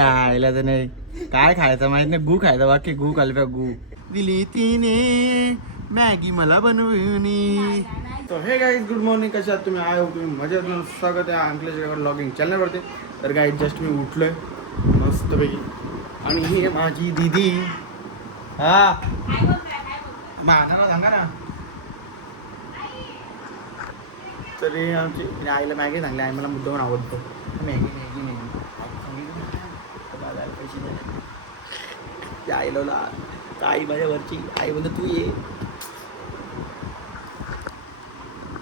खायला तर नाही काय खायचं माहित नाही. गू खायचा बाकी गू कल्प्या गू दिली तिने मॅगी मला बनवून. तो हे गाईज गुड मॉर्निंग. कशा आहात तुम्ही? आय तुम्ही मजेत. स्वागत आहे अंकलेश व्लॉगिंग चॅनलवरती. तर गाईज जस्ट मी उठलोय मस्तपैकी आणि ही माझी दीदी. हा सांगा ना. तरी आमची आईला मॅगी सांगली. आई मला मुद्दाम आवडतो मॅगी मॅगी मॅगी. पैसे आईला आई माझ्यावरची आई बोलतो तू ये.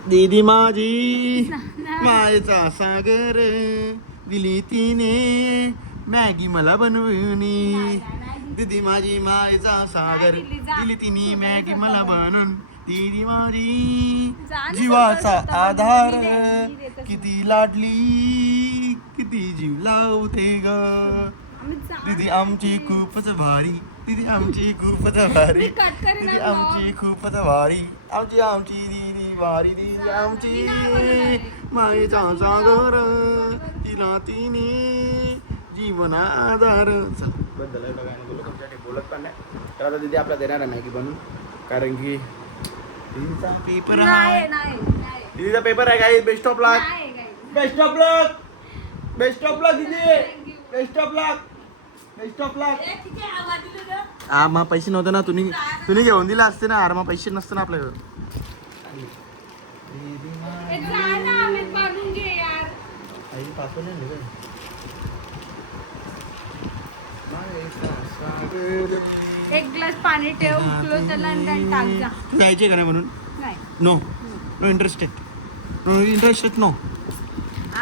दीदी माझी मायेचा सागर दिली तिने मॅगी मला बनवून. दीदी माझी मायेचा सागर दिली तिने मॅगी मला बनवून. दीदी माझी जीवाचा आधार किती लाडली किती जीव लावते ग. दीदी आमची खूपच भारी. दीदी आमची खूपच भारी. दीदी आमची खूपच भारी. आमची आमची दीदी भारी. दीदी आमची मायेचा सागर तिला तिने जीवना आधार. बद्दल बोलत पण नाही. तर आता दीदी आपला देणार आहे मॅगी बनवून. कारण की दीदीचा पेपर आहे. दीदीचा पेपर आहे काय. Best of luck. Best of luck. Best of luck दीदी. Best of luck. Best of luck. हा मग पैसे नव्हते ना. तुम्ही घेऊन दिला असते ना. अरे मग पैसे नसते ना आपल्याकडे. एक ग्लास पाणी ठेव. उकलो त्याला आणि टाक जा. तू जायचे का नाही म्हणून? नाही. No no interested. No interested no.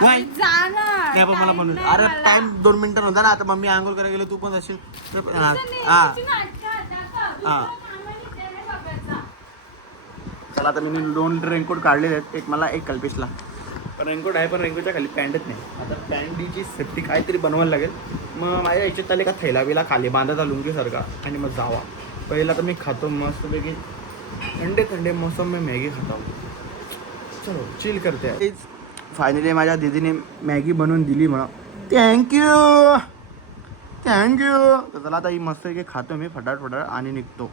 वाय जा ना. नाही पण मला म्हणून. अरे टाइम 2 मिनिटं नव्हता ना. आता मम्मी आंघोळ करायला गेलो. तू पण असेल. चला आता मी 2 रेनकोट काढलेले आहेत. एक मला एक कल्पेशला. पण रेनकोट आहे पण रेनकोटच्या खाली पॅन्टच नाही. आता पॅन्टची सेफ्टी काहीतरी बनवायला लागेल. मग माझ्या याच्यात आले का थैला बिला खाली बांधायचा लुंगीसारखा आणि मग जावा. पहिला तर मी खातो मस्तपैकी थंडे थंडे मौसम में मॅगी खाता. चलो चिल करते आहे. फायनली माझ्या दीदीने मॅगी बनवून दिली मला. Thank you thank you. तर चला आता ही मस्त खातो मी फटाफट आणि निघतो.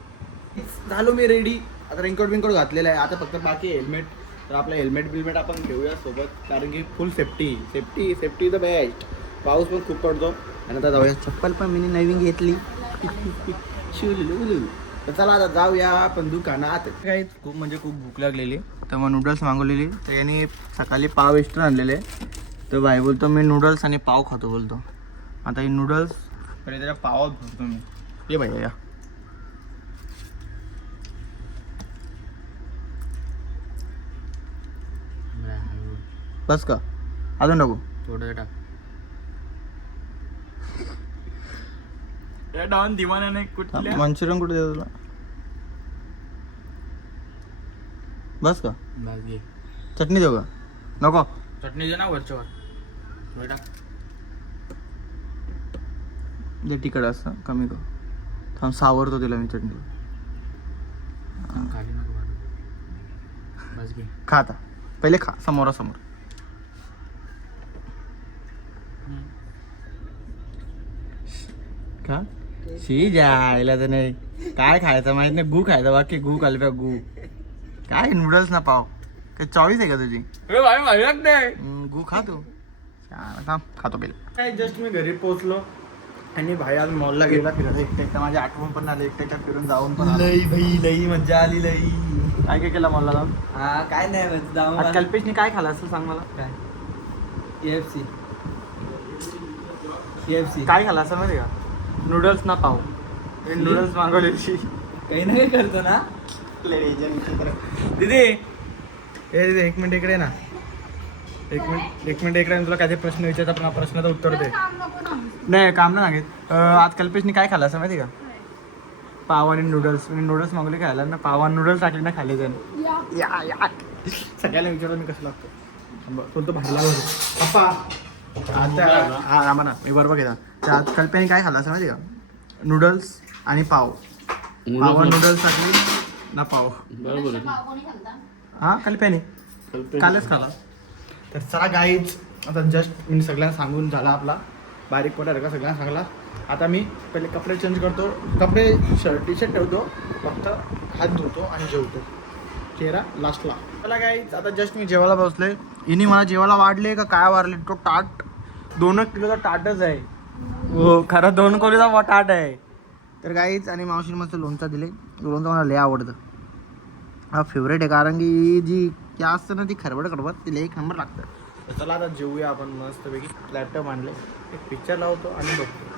झालो मी रेडी. आता रेनकोट बिनकोट घातलेला आहे. आता फक्त बाकी हेल्मेट. तर आपलं हेल्मेट बिल्मेट आपण घेऊया सोबत. कारण की फुल safety safety safety the best. पाऊस पण खूप पडतो. आणि आता जाऊया. चप्पल पण मी नवीन घेतली. तर चला आता जाऊया आपण दुकानात. काही खूप म्हणजे खूप भूक लागलेली. तर मग नूडल्स मागवलेली. तर याने सकाळी पाव एक्स्ट्रा आणलेले. तर भाई बोलतो मी नूडल्स आणि पाव खातो बोलतो. आता ही नूडल्स पहिले त्याच्या पावात भरतो मी. ये भाई या. बस का अजून टाकू? थोडं टाक. डाऊन दिवाण्याने कुठल्या मंचुरियन कुठे देतो तुला? बस का? चटणी देऊ का? नको चटणी दे ना वरच्यावर. जे तिखट असतं कमी कर. थांब सावरतो तिला मी चटणी. खा आता. पहिले खा समोरासमोर. का शी जायला तर नाही काय खायचं माहित नाही. गू खायचा बाकी गू कल्प्या गू. काय नूडल्स ना पाव काय चॉईस आहे का तुझी? गू खा तू. खातो पहिले. काय जस्ट मी घरी पोहोचलो आणि भाई आज मॉलला गेला फिरायला. एकटा माझी आठवण पण आली. एकटा फिरून जाऊन पण लई भाई लई मज्जा आली. लई काय काय केलं मॉलला जाऊन? काय नाही आज कल्पेशने काय खाल्लं असं सांग मला. काय KFC काय खाल्लं असं माहिती का? नूडल्स ना पाव. नूडल्स मागवलेली. काही ना काही करतो ना. दीदी दीदी एक मिनिट इकडे ना. एक मिनिट इकडे. तुला काय प्रश्न विचारता पण प्रश्नाचं उत्तर दे. नाही काम नाही सांगित. आज कल्पेशने काय खाल्लं असं माहिती का? पाव आणि नूडल्स. नूडल्स मागवले खायला ना. पाव आणि नूडल्स टाकले ना खाल्ले त्याने. या सगळ्याला विचारतो मी कसं लागतो. बोलतो बाहेर लागतो पप्पा. आता आम्हाला मी बरोबर घेतात. तर आज कल्पेने काय खाल्लं असं माहिती का? नूडल्स आणि पाव. पाव आणि नूडल्स टाकले ना पाव. बरोबर. हां कल्पेने कालच खाला. तर चला गाईज आता जस्ट मी सगळ्यांना सांगून झाला आपला बारीक पडायला का सगळ्यांना चांगला. आता मी पहिले कपडे चेंज करतो, कपडे शर्ट टी शर्ट ठेवतो, फक्त हात धुतो आणि जेवतो, चेहरा लास्टला. मला काय आता जस्ट मी जेवायला बसलोय. हिने मला जेवायला वाढले का काय वाढले, तो ताट 2 किलोचा ताटच आहे. हो खरं 2 किलोचा ताट आहे. तर काहीच आणि मावशीने मस्त लोणचं दिले. लोणचं मला लय आवडतं, हा फेवरेट आहे. कारण की जी क्या असतं ना ती खरबड तिला एक नंबर लागतं. तर चला आता जेवूया आपण मस्तपैकी. लॅपटॉप आणले, एक पिक्चर लावतो आणि बघतो.